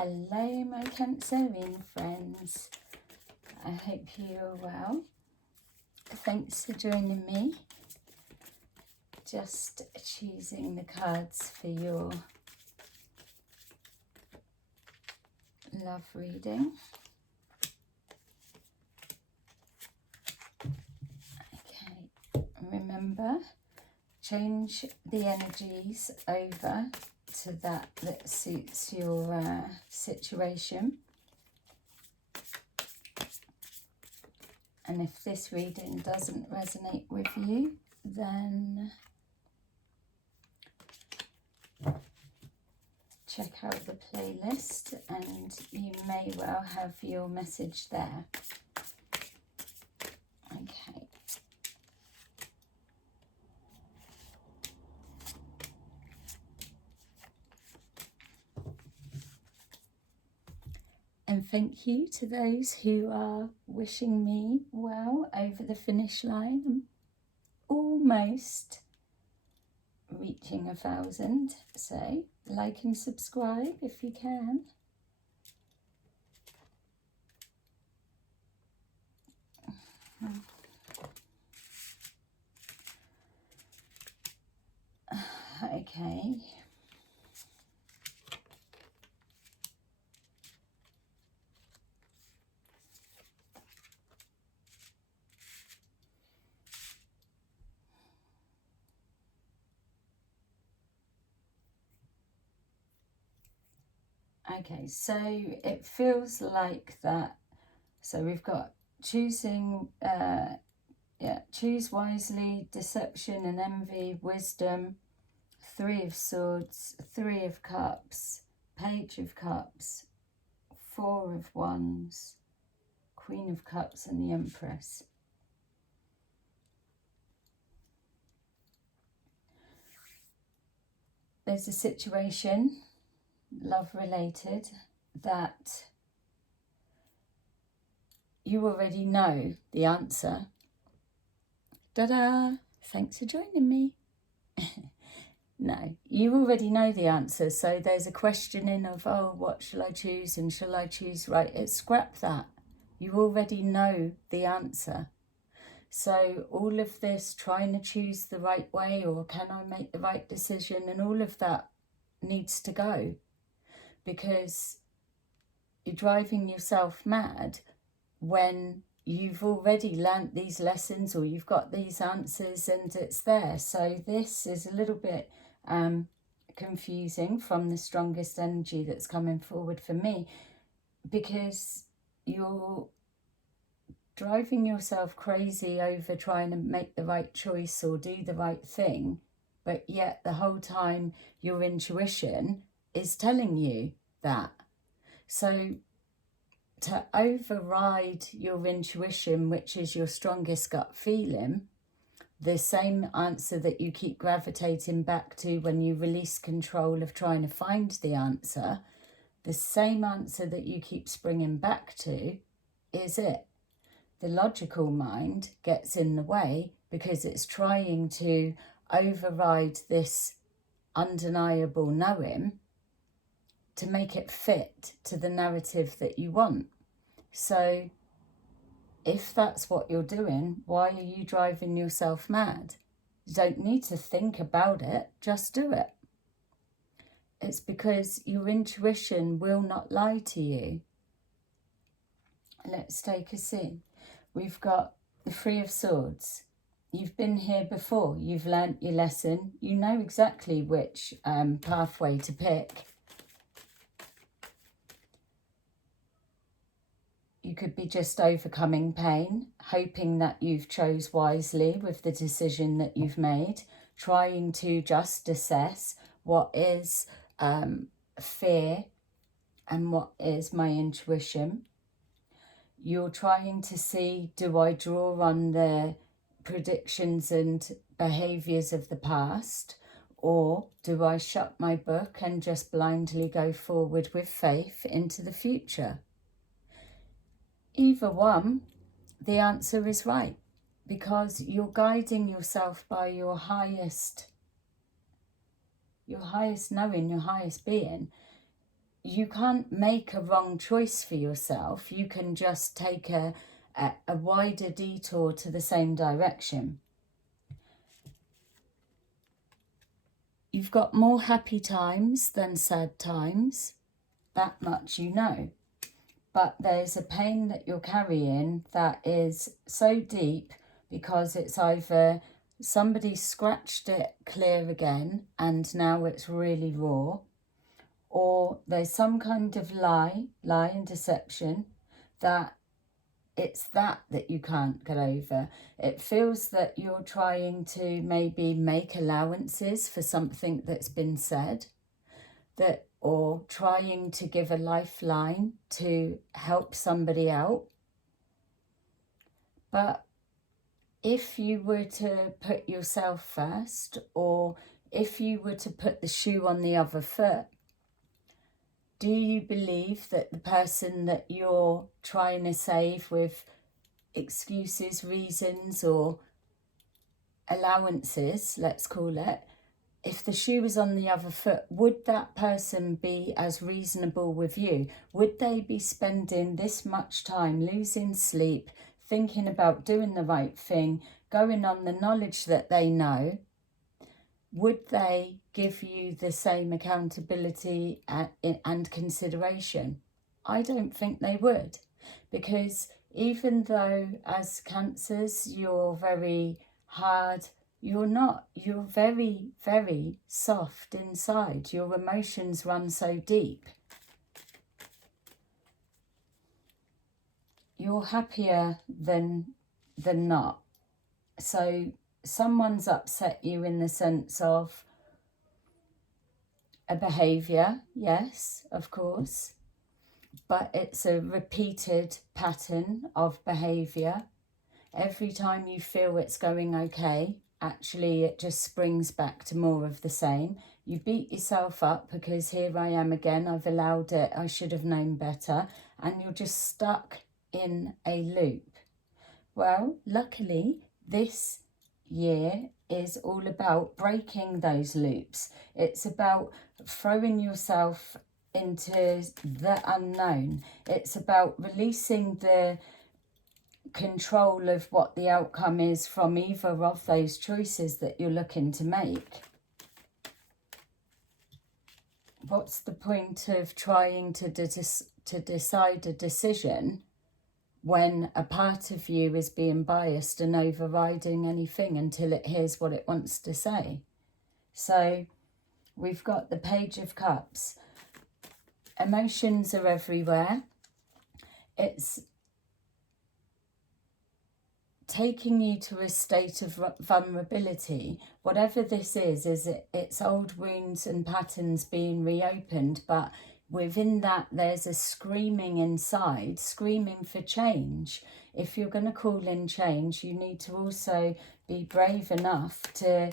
Hello my Cancerian friends, I hope you're well. Thanks for joining me. Just choosing the cards for your love reading. Okay, remember, change the energies over to that suits your situation. And if this reading doesn't resonate with you, then check out the playlist and you may well have your message there. Okay. And thank you to those who are wishing me well over the finish line. I'm almost reaching 1,000, so like and subscribe if you can. Okay. Okay, so it feels like that. So we've got choosing, choose wisely, deception and envy, wisdom, 3 of Swords, 3 of Cups, Page of Cups, 4 of Wands, Queen of Cups and the Empress. There's a situation, love related, that you already know the answer. Ta-da! Thanks for joining me. No, you already know the answer. So there's a questioning of, oh, what shall I choose and shall I choose right? Scrap that. You already know the answer. So all of this trying to choose the right way or can I make the right decision and all of that needs to go, because you're driving yourself mad when you've already learnt these lessons or you've got these answers and it's there. So this is a little bit confusing from the strongest energy that's coming forward for me, because you're driving yourself crazy over trying to make the right choice or do the right thing, but yet the whole time your intuition is telling you that. So to override your intuition, which is your strongest gut feeling, the same answer that you keep gravitating back to when you release control of trying to find the answer, the same answer that you keep springing back to is it. The logical mind gets in the way because it's trying to override this undeniable knowing to make it fit to the narrative that you want. So if that's what you're doing, why are you driving yourself mad? You don't need to think about it, just do it. It's because your intuition will not lie to you. Let's take a scene. We've got the 3 of Swords. You've been here before, you've learnt your lesson, you know exactly which pathway to pick. You could be just overcoming pain, hoping that you've chose wisely with the decision that you've made, trying to just assess what is fear and what is my intuition. You're trying to see, do I draw on the predictions and behaviours of the past, or do I shut my book and just blindly go forward with faith into the future? Either one, the answer is right, because you're guiding yourself by your highest knowing, your highest being. you can't make a wrong choice for yourself. You can just take a wider detour to the same direction. You've got more happy times than sad times. That much you know. But there's a pain that you're carrying that is so deep because it's either somebody scratched it clear again and now it's really raw, or there's some kind of lie and deception that it's that you can't get over. It feels that you're trying to maybe make allowances for something that's been said, or trying to give a lifeline to help somebody out. But if you were to put yourself first, or if you were to put the shoe on the other foot, do you believe that the person that you're trying to save with excuses, reasons, or allowances, let's call it, if the shoe was on the other foot, would that person be as reasonable with you? Would they be spending this much time losing sleep, thinking about doing the right thing, going on the knowledge that they know? Would they give you the same accountability and consideration? I don't think they would, because even though as Cancers you're very hard, you're not. You're very, very soft inside. Your emotions run so deep. You're happier than not. So someone's upset you in the sense of a behaviour, yes, of course, but it's a repeated pattern of behaviour. Every time you feel it's going okay, actually it just springs back to more of the same. You beat yourself up because here I am again, I've allowed it, I should have known better, and you're just stuck in a loop. Well, luckily, this year is all about breaking those loops. It's about throwing yourself into the unknown. It's about releasing the control of what the outcome is from either of those choices that you're looking to make. What's the point of trying to decide a decision when a part of you is being biased and overriding anything until it hears what it wants to say? So we've got the Page of Cups. Emotions are everywhere. It's taking you to a state of vulnerability. Whatever this is it's old wounds and patterns being reopened, but within that there's a screaming inside, screaming for change. If you're going to call in change, you need to also be brave enough to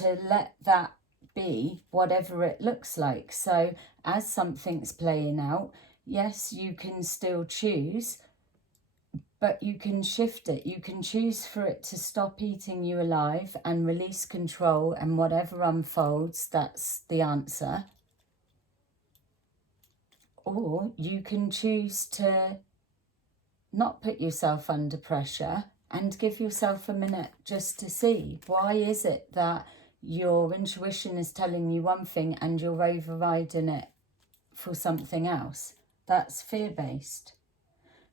let that be whatever it looks like. So as something's playing out, yes, you can still choose, but you can shift it. You can choose for it to stop eating you alive and release control, and whatever unfolds, that's the answer. Or you can choose to not put yourself under pressure and give yourself a minute just to see, why is it that your intuition is telling you one thing and you're overriding it for something else? That's fear-based.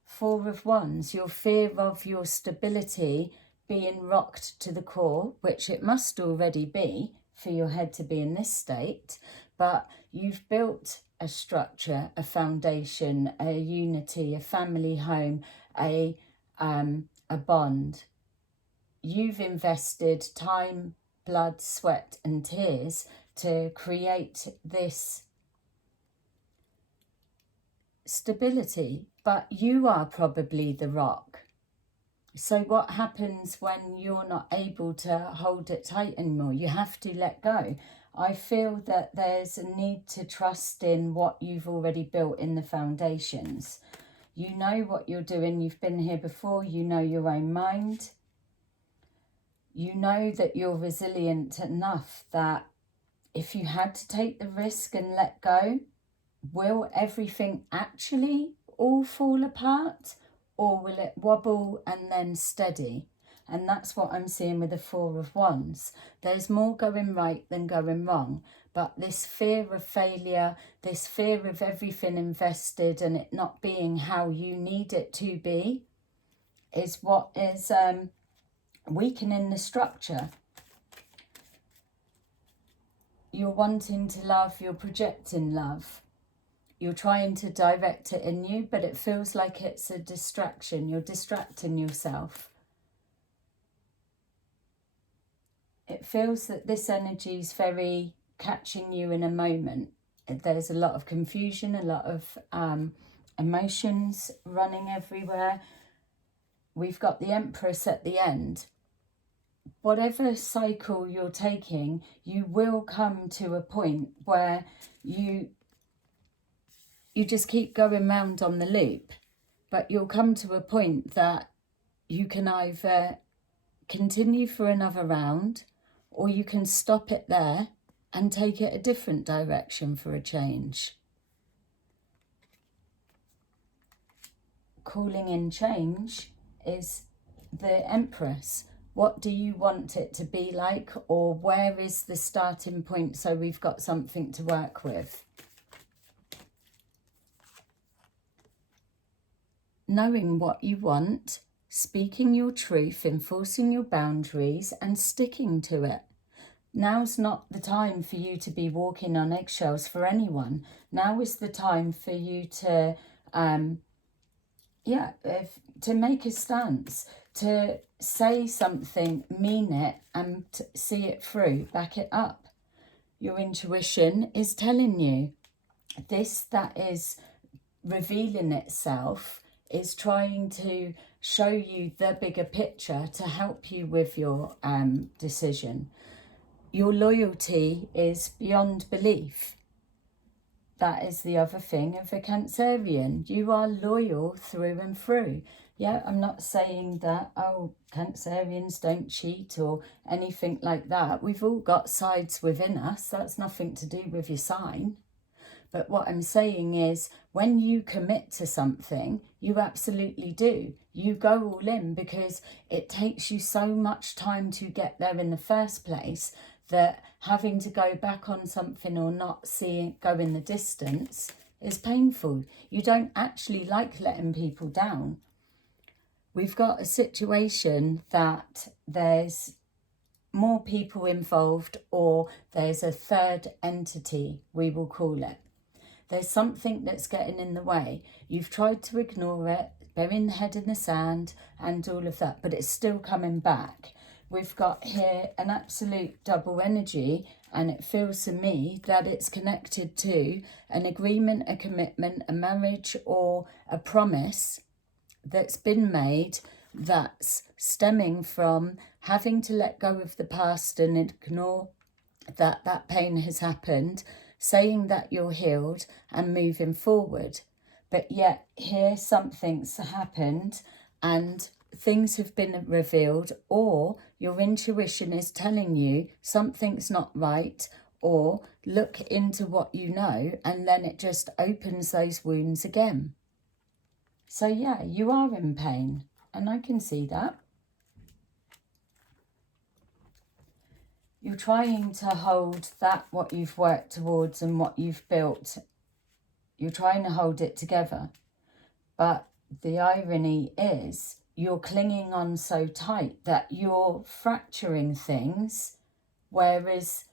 Four of Wands, your fear of your stability being rocked to the core, which it must already be for your head to be in this state, but you've built a structure, a foundation, a unity, a family home, a bond. You've invested time, blood, sweat and tears to create this stability, but you are probably the rock. So what happens when you're not able to hold it tight anymore? You have to let go. I feel that there's a need to trust in what you've already built in the foundations. You know what you're doing. You've been here before. You know your own mind. You know that you're resilient enough that if you had to take the risk and let go, will everything actually all fall apart, or will it wobble and then steady? And that's what I'm seeing with the Four of Wands. There's more going right than going wrong, but this fear of failure, this fear of everything invested and it not being how you need it to be, is what is weakening the structure. You're wanting to love, you're projecting love. You're trying to direct it in you, but it feels like it's a distraction. You're distracting yourself. It feels that this energy is very catching you in a moment. There's a lot of confusion, a lot of emotions running everywhere. We've got the Empress at the end. Whatever cycle you're taking, you will come to a point where you just keep going round on the loop, but you'll come to a point that you can either continue for another round, or you can stop it there and take it a different direction for a change. Calling in change is the Empress. What do you want it to be like, or where is the starting point so we've got something to work with? Knowing what you want, speaking your truth, enforcing your boundaries and sticking to it. Now's not the time for you to be walking on eggshells for anyone. Now is the time for you to, to make a stance, to say something, mean it, and see it through, back it up. Your intuition is telling you this, that is revealing itself, is trying to show you the bigger picture to help you with your decision. Your loyalty is beyond belief. That is the other thing of a Cancerian. You are loyal through and through. Yeah, I'm not saying that, oh, Cancerians don't cheat or anything like that. We've all got sides within us. That's nothing to do with your sign. But what I'm saying is, when you commit to something, you absolutely do. You go all in because it takes you so much time to get there in the first place that having to go back on something or not see it go in the distance is painful. You don't actually like letting people down. We've got a situation that there's more people involved, or there's a third entity, we will call it. There's something that's getting in the way. You've tried to ignore it, burying the head in the sand and all of that, but it's still coming back. We've got here an absolute double energy, and it feels to me that it's connected to an agreement, a commitment, a marriage, or a promise that's been made that's stemming from having to let go of the past and ignore that pain has happened, saying that you're healed and moving forward. But yet here something's happened and things have been revealed, or your intuition is telling you something's not right, or look into what you know, and then it just opens those wounds again. So yeah, you are in pain, and I can see that. You're trying to hold that, what you've worked towards and what you've built. You're trying to hold it together. But the irony is you're clinging on so tight that you're fracturing things, whereas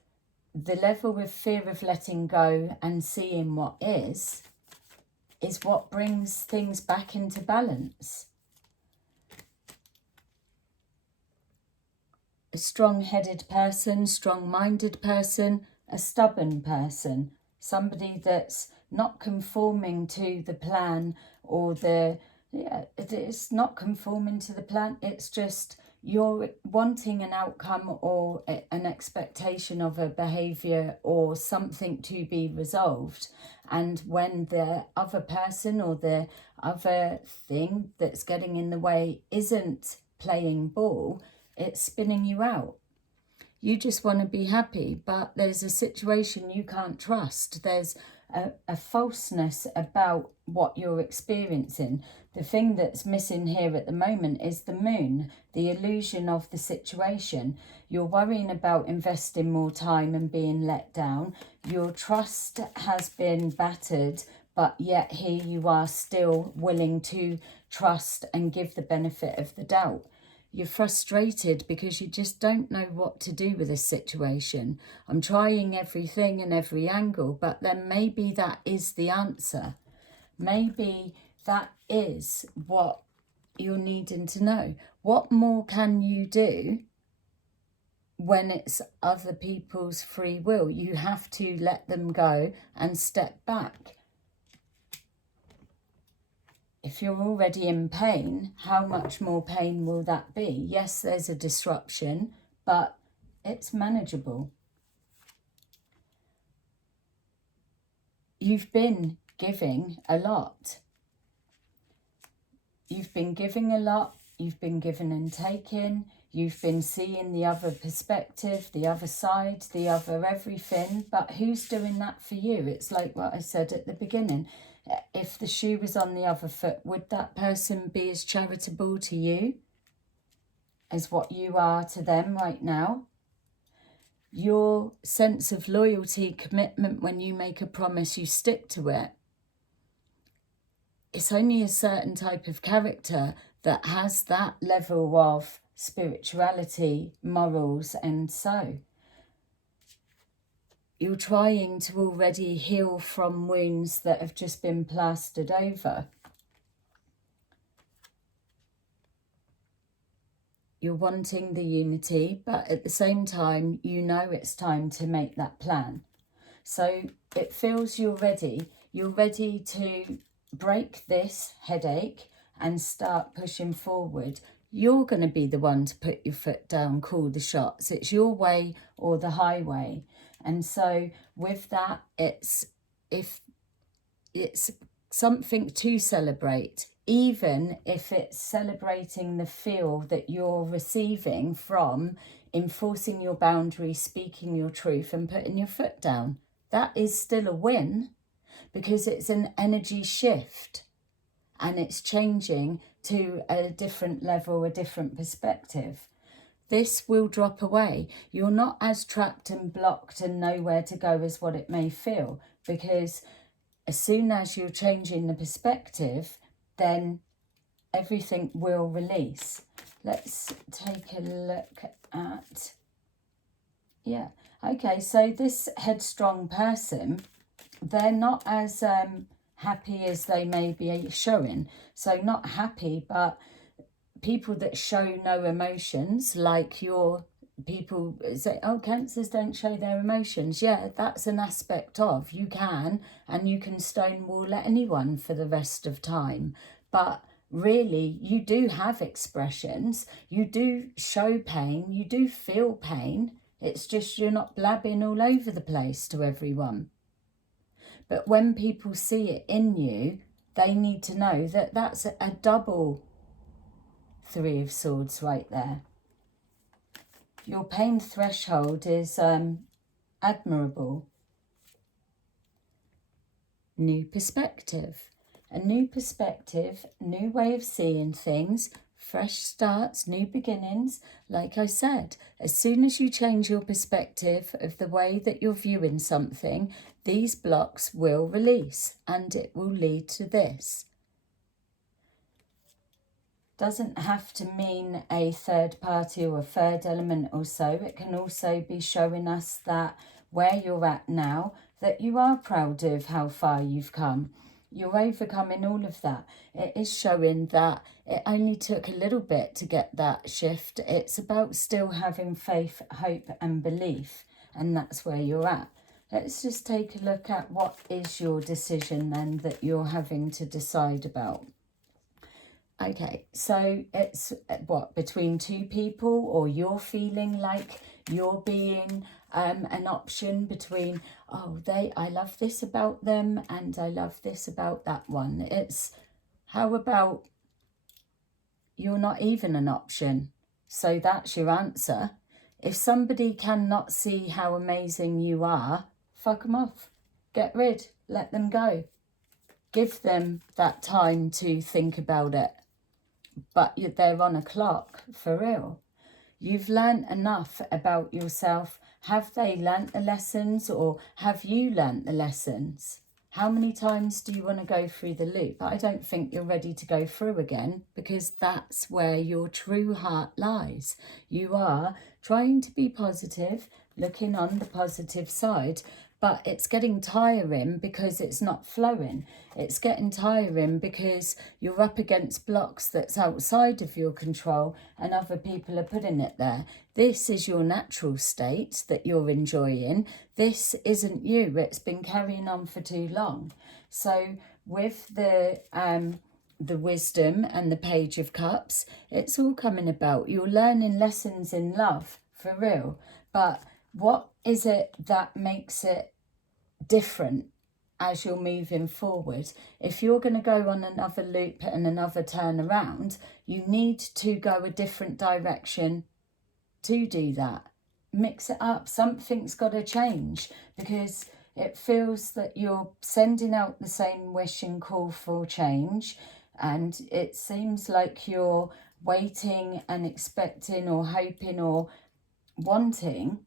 the level of fear of letting go and seeing what is what brings things back into balance. A strong-headed person, strong-minded person, a stubborn person, somebody that's not conforming to the plan, or it's not conforming to the plan, it's just you're wanting an outcome or an expectation of a behaviour or something to be resolved, and when the other person or the other thing that's getting in the way isn't playing ball, it's spinning you out. You just want to be happy, but there's a situation you can't trust. There's a falseness about what you're experiencing. The thing that's missing here at the moment is the moon, the illusion of the situation. You're worrying about investing more time and being let down. Your trust has been battered, but yet here you are still willing to trust and give the benefit of the doubt. You're frustrated because you just don't know what to do with this situation. I'm trying everything and every angle, but then maybe that is the answer. Maybe that is what you're needing to know. What more can you do when it's other people's free will? You have to let them go and step back. If you're already in pain, how much more pain will that be? Yes, there's a disruption, but it's manageable. You've been giving a lot. You've been giving a lot. You've been giving and taking. You've been seeing the other perspective, the other side, the other everything. But who's doing that for you? It's like what I said at the beginning. If the shoe was on the other foot, would that person be as charitable to you as what you are to them right now? Your sense of loyalty, commitment, when you make a promise, you stick to it. It's only a certain type of character that has that level of spirituality, morals, and so. You're trying to already heal from wounds that have just been plastered over. You're wanting the unity, but at the same time, you know it's time to make that plan. So it feels you're ready. You're ready to break this headache and start pushing forward. You're going to be the one to put your foot down, call the shots. It's your way or the highway. And so with that, it's something to celebrate, even if it's celebrating the feel that you're receiving from enforcing your boundaries, speaking your truth and putting your foot down. That is still a win because it's an energy shift and it's changing to a different level, a different perspective. This will drop away. You're not as trapped and blocked and nowhere to go as what it may feel, because as soon as you're changing the perspective, then everything will release. Let's take a look at, yeah. Okay, so this headstrong person, they're not as happy as they may be showing. So not happy, but people that show no emotions, like your people say, oh, cancers don't show their emotions. Yeah, that's an aspect of, you can, and you can stonewall anyone for the rest of time. But really, you do have expressions. You do show pain. You do feel pain. It's just you're not blabbing all over the place to everyone. But when people see it in you, they need to know that that's a double Three of Swords right there. Your pain threshold is admirable. New perspective. A new perspective, new way of seeing things, fresh starts, new beginnings. Like I said, as soon as you change your perspective of the way that you're viewing something, these blocks will release and it will lead to this. Doesn't have to mean a third party or a third element or so. It can also be showing us that where you're at now, that you are proud of how far you've come. You're overcoming all of that. It is showing that it only took a little bit to get that shift. It's about still having faith, hope and belief. And that's where you're at. Let's just take a look at what is your decision then that you're having to decide about. Okay, so it's what, between two people, or you're feeling like you're being an option between, oh, I love this about them and I love this about that one. It's, how about you're not even an option? So that's your answer. If somebody cannot see how amazing you are, fuck them off. get rid, let them go. Give them that time to think about it. But they're on a clock, for real. You've learnt enough about yourself. Have they learnt the lessons, or have you learnt the lessons? How many times do you want to go through the loop? I don't think you're ready to go through again, because that's where your true heart lies. You are trying to be positive, looking on the positive side, but it's getting tiring because it's not flowing. It's getting tiring because you're up against blocks that's outside of your control and other people are putting it there. This is your natural state that you're enjoying. This isn't you. It's been carrying on for too long. So with the wisdom and the Page of Cups, it's all coming about. You're learning lessons in love, for real. But what is it that makes it different as you're moving forward? If you're going to go on another loop and another turn around, you need to go a different direction to do that. Mix it up. Something's got to change, because it feels that you're sending out the same wish and call for change, and it seems like you're waiting and expecting or hoping or wanting,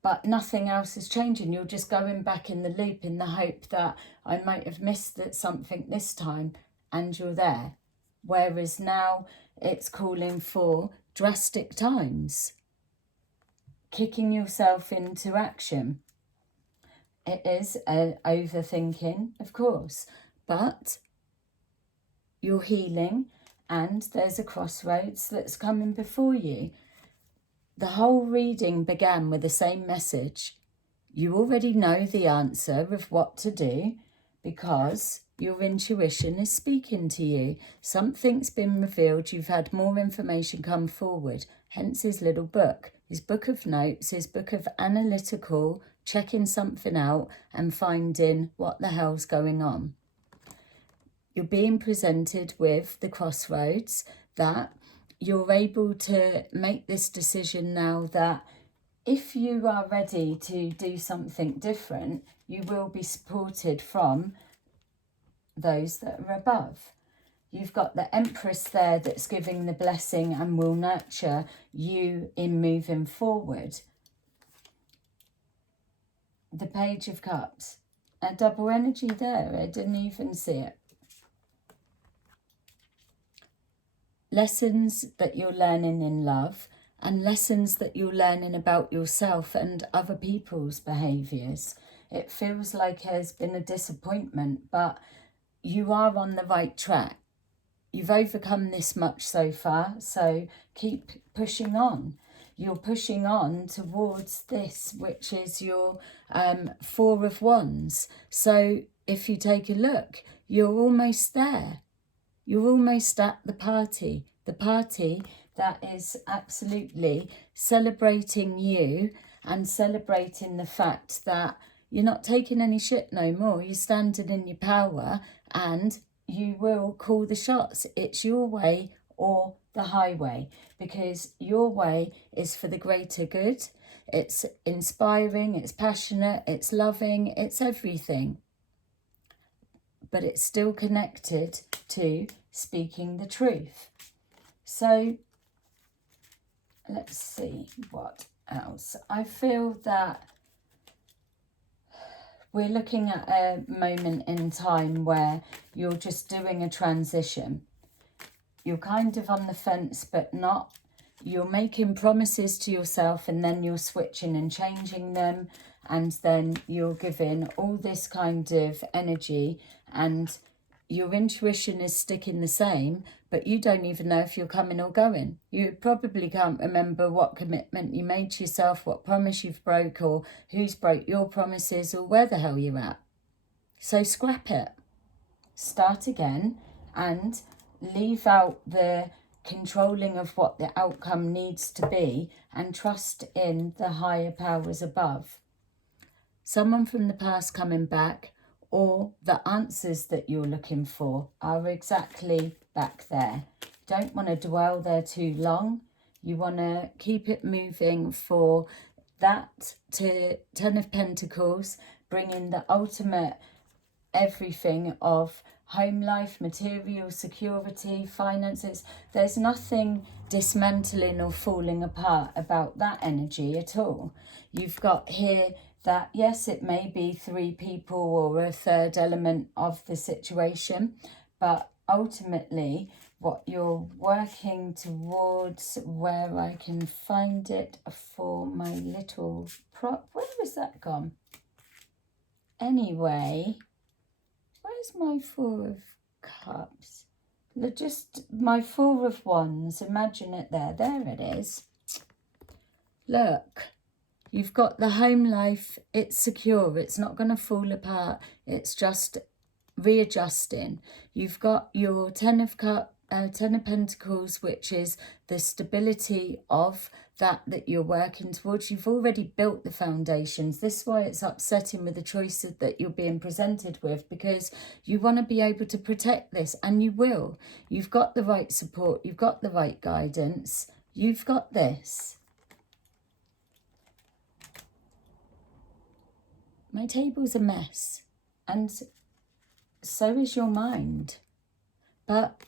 but nothing else is changing. You're just going back in the loop in the hope that I might have missed something this time, and you're there. Whereas now it's calling for drastic times, kicking yourself into action. It is overthinking, of course, but you're healing, and there's a crossroads that's coming before you. The whole reading began with the same message. You already know the answer of what to do, because your intuition is speaking to you. Something's been revealed. You've had more information come forward. Hence his little book, his book of notes, his book of analytical, checking something out and finding what the hell's going on. You're being presented with the crossroads, that you're able to make this decision now, that if you are ready to do something different, you will be supported from those that are above. You've got the Empress there that's giving the blessing and will nurture you in moving forward. The Page of Cups. A double energy there. I didn't even see it. Lessons that you're learning in love, and lessons that you're learning about yourself and other people's behaviours. It feels like there's been a disappointment, but you are on the right track. You've overcome this much so far, so keep pushing on. You're pushing on towards this, which is your Four of Wands. So if you take a look, you're almost there. You're almost at the party that is absolutely celebrating you and celebrating the fact that you're not taking any shit no more. You're standing in your power, and you will call the shots. It's your way or the highway, because your way is for the greater good. It's inspiring, it's passionate, it's loving, it's everything. But it's still connected to speaking the truth. So let's see what else. I feel that we're looking at a moment in time where you're just doing a transition. You're kind of on the fence, but not. You're making promises to yourself, and then you're switching and changing them, and then you're giving all this kind of energy, and your intuition is sticking the same, but you don't even know if you're coming or going. You probably can't remember what commitment you made to yourself, what promise you've broke, or who's broke your promises, or where the hell you're at. So scrap it. Start again and leave out the controlling of what the outcome needs to be, and trust in the higher powers above. Someone from the past coming back, or the answers that you're looking for are exactly back there. Don't want to dwell there too long. You want to keep it moving for that to Ten of Pentacles, bringing the ultimate everything of home life, material security, finances. There's nothing dismantling or falling apart about that energy at all. You've got here that, yes, it may be 3 people or a third element of the situation, but ultimately what you're working towards, where I can find it for my little prop, where was that gone? Anyway, where's my 4 of Cups? Look, just my 4 of Wands. Imagine it there. There it is. Look, you've got the home life. It's secure. It's not going to fall apart. It's just readjusting. You've got your 10 of Pentacles, which is the stability of that you're working towards. You've already built the foundations. This is why it's upsetting with the choices that you're being presented with, because you want to be able to protect this, and you will. You've got the right support. You've got the right guidance. You've got this. My table's a mess, and so is your mind. But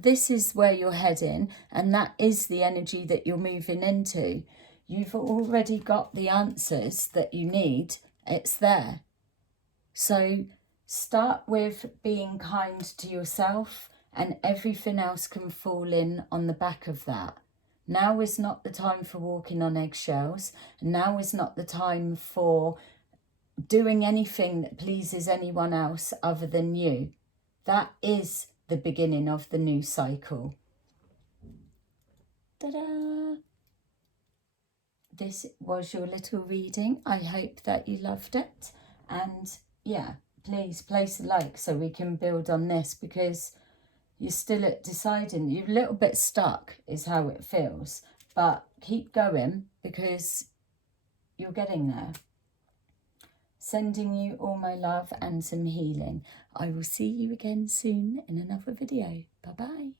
this is where you're heading, and that is the energy that you're moving into. You've already got the answers that you need. It's there. So start with being kind to yourself, and everything else can fall in on the back of that. Now is not the time for walking on eggshells. Now is not the time for doing anything that pleases anyone else other than you. That is the beginning of the new cycle. Ta-da! This was your little reading. I hope that you loved it. And yeah, please place a like so we can build on this, because you're still at deciding. You're a little bit stuck is how it feels. But keep going, because you're getting there. Sending you all my love and some healing. I will see you again soon in another video. Bye-bye.